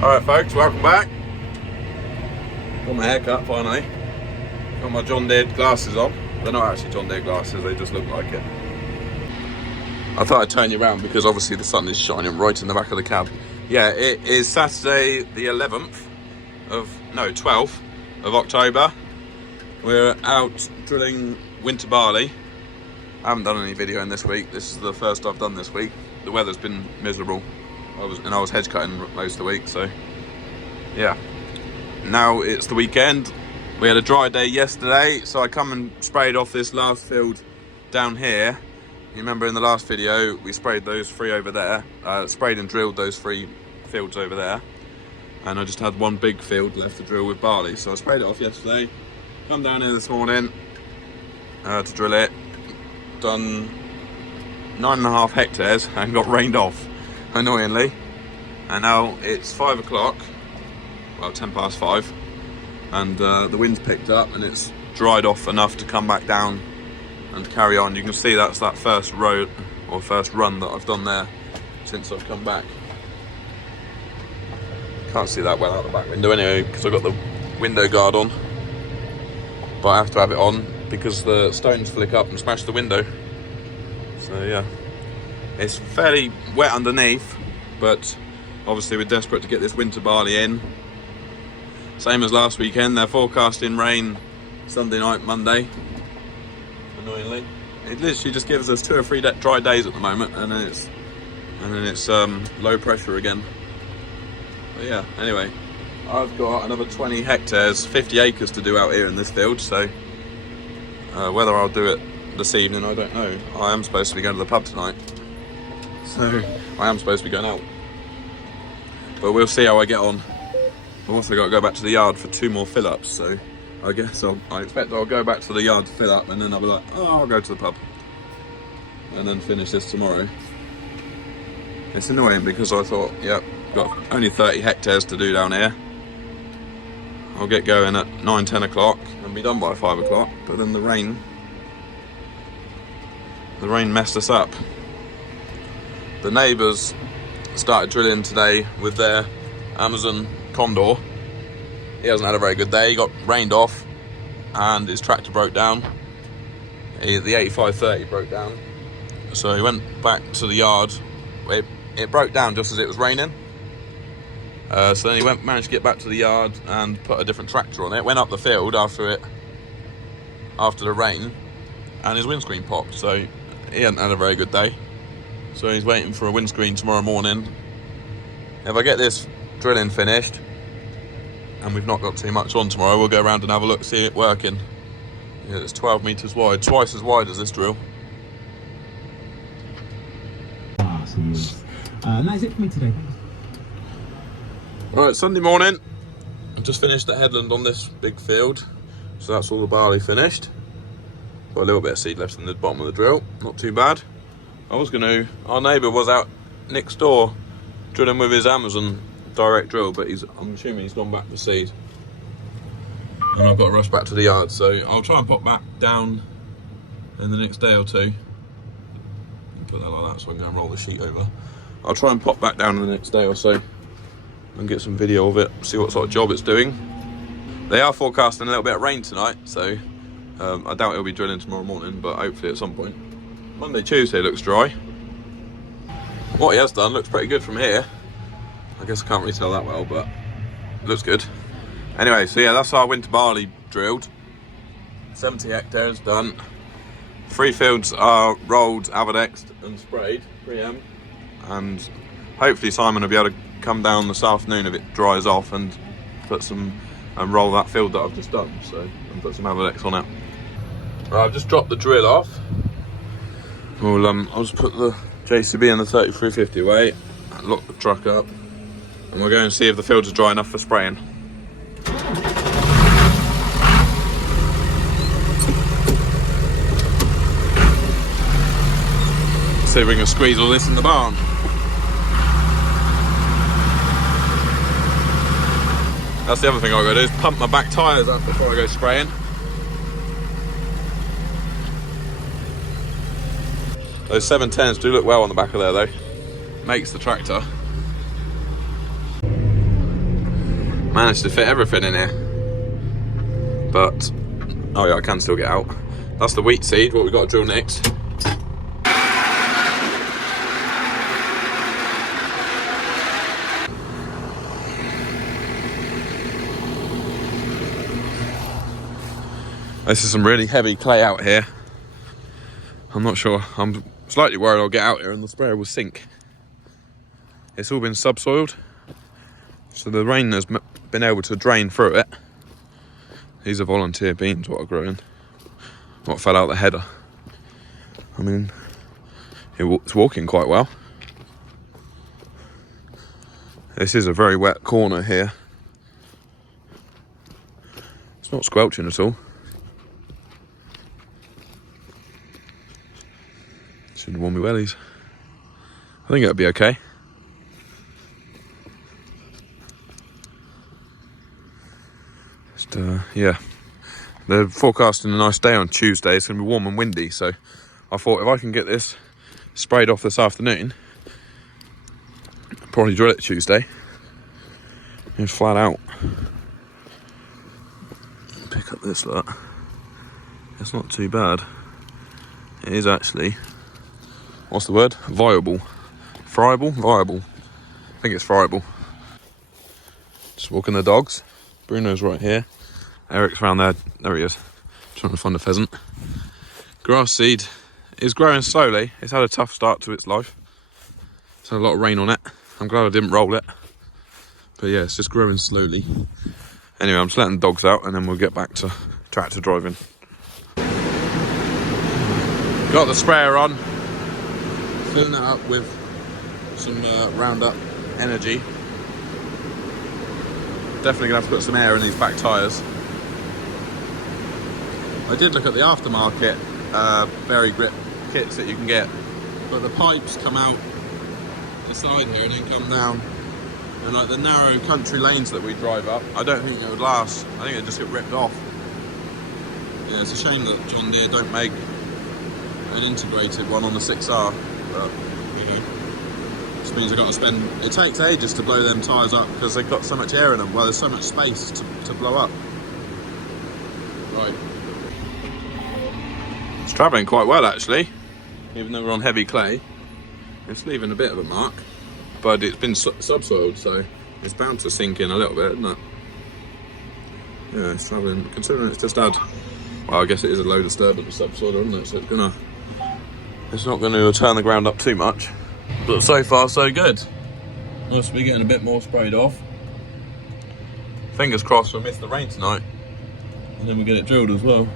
Alright folks, welcome back. Got my hair cut finally. Got my John Deere glasses on. They're not actually John Deere glasses, they just look like it. I thought I'd turn you around because obviously the sun is shining right in the back of the cab. Yeah, it is Saturday the 12th of October. We're out drilling winter barley. I haven't done any videoing this week. This is the first I've done this week. The weather's been miserable. I was hedge cutting most of the week, so yeah. Now it's the weekend. We had a dry day yesterday, so I come and sprayed off this last field down here. You remember in the last video, we sprayed those three over there. Sprayed and drilled those three fields over there. And I just had one big field left to drill with barley. So I sprayed it off yesterday. Come down here this morning to drill it. Done 9.5 hectares and got rained off, annoyingly. And now it's 5 o'clock, well 10 past 5, and the wind's picked up and it's dried off enough to come back down and carry on. You can see that's that first road or first run that I've done there since I've come back. Can't see that well out the back window anyway because I've got the window guard on, but I have to have it on because the stones flick up and smash the window. So yeah, it's fairly wet underneath, but obviously we're desperate to get this winter barley in. Same as last weekend, they're forecasting rain Sunday night, Monday. Annoyingly, it literally just gives us 2 or 3 dry days at the moment, and then it's low pressure again. But yeah, anyway, I've got another 20 hectares, 50 acres to do out here in this field, so whether I'll do it this evening, I don't know. I am supposed to be going to the pub tonight, so I am supposed to be going out. But we'll see how I get on. I've also got to go back to the yard for 2 more fill-ups, so I guess I expect I'll go back to the yard to fill up, and then I'll be like, oh, I'll go to the pub. And then finish this tomorrow. It's annoying because I thought, yep, got only 30 hectares to do down here. I'll get going at 9, 10 o'clock and be done by 5 o'clock, but then the rain messed us up. The neighbours started drilling today with their Amazon Condor. He hasn't had a very good day. He got rained off and his tractor broke down. The 8530 broke down. So he went back to the yard. It broke down just as it was raining. So then he managed to get back to the yard and put a different tractor on it. Went up the field after the rain, and his windscreen popped. So he hadn't had a very good day. So he's waiting for a windscreen tomorrow morning. If I get this drilling finished, and we've not got too much on tomorrow, we'll go around and have a look, see it working. Yeah, it's 12 metres wide, twice as wide as this drill. And that is it for me today. Right, Sunday morning. I've just finished at headland on this big field. So that's all the barley finished. Got a little bit of seed left in the bottom of the drill. Not too bad. Our neighbour was out next door drilling with his Amazon direct drill, but I'm assuming he's gone back for seed. And I've got to rush back to the yard, so I'll try and pop back down in the next day or two. Put that like that so I can go and roll the sheet over. I'll try and pop back down in the next day or so and get some video of it, see what sort of job it's doing. They are forecasting a little bit of rain tonight, so I doubt it'll be drilling tomorrow morning, but hopefully at some point. Monday, Tuesday looks dry. What he has done looks pretty good from here. I guess I can't really tell that well, but it looks good. Anyway, so yeah, that's our winter barley drilled. 70 hectares done. 3 fields are rolled, avadexed and sprayed, 3M. And hopefully Simon will be able to come down this afternoon if it dries off and roll that field that I've just done, and put some avadex on it. Right, I've just dropped the drill off. Well, I'll just put the JCB in the 3350 away, lock the truck up, and we'll go and see if the fields are dry enough for spraying. See if we can squeeze all this in the barn. That's the other thing I've got to do, is pump my back tyres up before I go spraying. Those 710s do look well on the back of there though. Makes the tractor. Managed to fit everything in here. But, oh yeah, I can still get out. That's the wheat seed, what we've got to drill next. This is some really heavy clay out here. I'm not sure, I'm slightly worried I'll get out here and the sprayer will sink. It's all been subsoiled, so the rain has been able to drain through it. These are volunteer beans, what I grew in. What fell out the header. I mean, it's walking quite well. This is a very wet corner here. It's not squelching at all. Shouldn't warm my wellies. I think it'll be okay. Just, yeah. They're forecasting a nice day on Tuesday. It's going to be warm and windy, so I thought if I can get this sprayed off this afternoon, I'll probably drill it Tuesday. Just flat out. Pick up this lot. It's not too bad. It is actually, what's the word? Viable. Friable? Viable. I think it's friable. Just walking the dogs. Bruno's right here. Eric's around there. There he is. Trying to find a pheasant. Grass seed is growing slowly. It's had a tough start to its life. It's had a lot of rain on it. I'm glad I didn't roll it. But yeah, it's just growing slowly. Anyway, I'm just letting the dogs out and then we'll get back to tractor driving. Got the sprayer on. Filling that up with some Roundup Energy. Definitely gonna have to put some air in these back tyres. I did look at the aftermarket berry grip kits that you can get, but the pipes come out the side here and then come down. And like the narrow country lanes that we drive up, I don't think it would last. I think it'd just get ripped off. Yeah, it's a shame that John Deere don't make an integrated one on the 6R, but you know, this means I've got to spend, it takes ages to blow them tyres up because they've got so much air in them. Well, there's so much space to blow up. Right. It's travelling quite well actually, even though we're on heavy clay. It's leaving a bit of a mark, but it's been subsoiled, so it's bound to sink in a little bit, isn't it? Yeah, it's travelling, considering it's just had, well, I guess it is a low disturbance subsoil, isn't it? So it's not going to turn the ground up too much. But so far, so good. Must be getting a bit more sprayed off. Fingers crossed we'll miss the rain tonight. And then we'll get it drilled as well.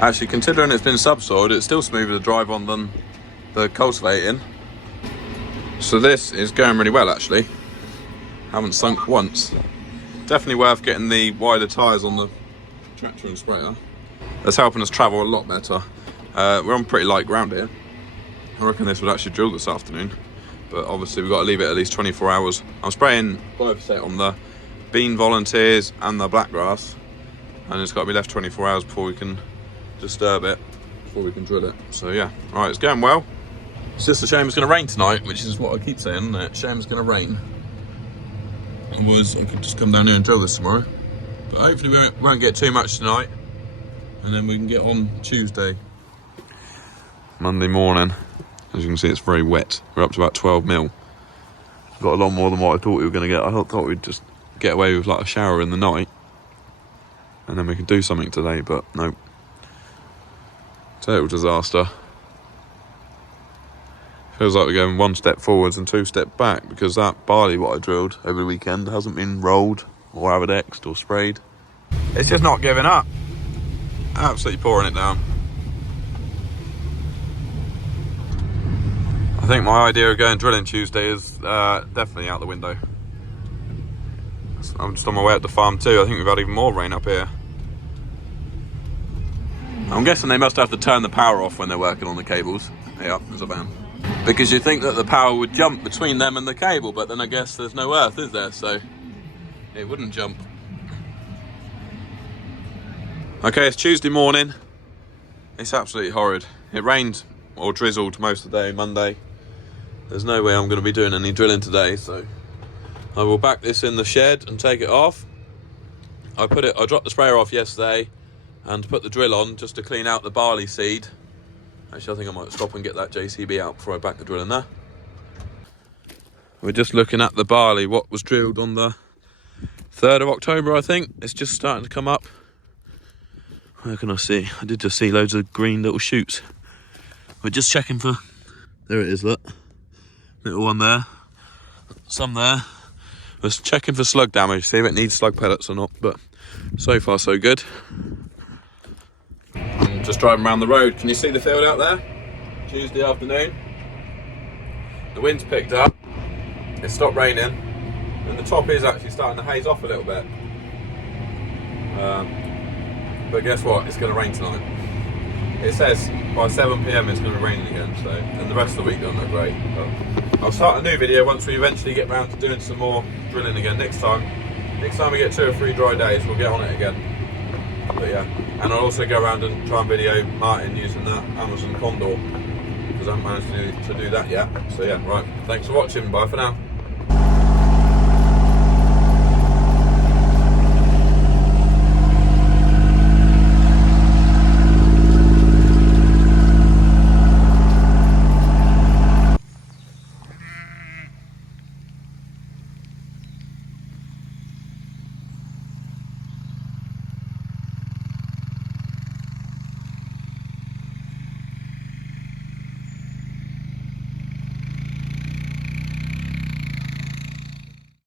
Actually, considering it's been subsoiled, it's still smoother to drive on than the cultivating. So this is going really well actually. Haven't sunk once. Definitely worth getting the wider tyres on the tractor and sprayer. That's helping us travel a lot better. We're on pretty light ground here. I reckon this would actually drill this afternoon, but obviously we've got to leave it at least 24 hours. I'm spraying glyphosate on the bean volunteers and the blackgrass, and it's got to be left 24 hours before we can disturb it, before we can drill it. So yeah, right, it's going well. It's just a shame it's going to rain tonight, which is what I keep saying, isn't it? Shame it's going to rain. Otherwise I could just come down here and drill this tomorrow. But hopefully we won't get too much tonight, and then we can get on Tuesday. Monday morning. As you can see, it's very wet. We're up to about 12 mil. Got a lot more than what I thought we were going to get. I thought we'd just get away with like a shower in the night, and then we could do something today, but nope. Total disaster. Feels like we're going one step forwards and two steps back, because that barley what I drilled over the weekend hasn't been rolled or avidexed or sprayed. It's just not giving up. Absolutely pouring it down. I think my idea of going drilling Tuesday is definitely out the window. I'm just on my way up the farm too. I think we've had even more rain up here. I'm guessing they must have to turn the power off when they're working on the cables. Yeah, there's a van. Because you think that the power would jump between them and the cable, but then I guess there's no earth, is there? So it wouldn't jump. Okay, it's Tuesday morning. It's absolutely horrid. It rained or drizzled most of the day Monday. There's no way I'm going to be doing any drilling today, so I will back this in the shed and take it off. I dropped the sprayer off yesterday and put the drill on just to clean out the barley seed. Actually, I think I might stop and get that JCB out before I back the drill in there. We're just looking at the barley, what was drilled on the 3rd of October, I think. It's just starting to come up. Where can I see? I did just see loads of green little shoots. We're just checking for... There it is, look. Little one there. Some there. We're checking for slug damage, see if it needs slug pellets or not, but so far so good. I'm just driving around the road. Can you see the field out there? Tuesday afternoon. The wind's picked up. It stopped raining. And the top is actually starting to haze off a little bit. But guess what? It's going to rain tonight. It says by 7 PM it's going to be raining again, so, and the rest of the week doesn't look great. But I'll start a new video once we eventually get round to doing some more drilling again next time. Next time we get 2 or 3 dry days, we'll get on it again. But yeah, and I'll also go around and try and video Martin using that Amazon Condor, because I haven't managed to do that yet. So yeah, right, thanks for watching, bye for now.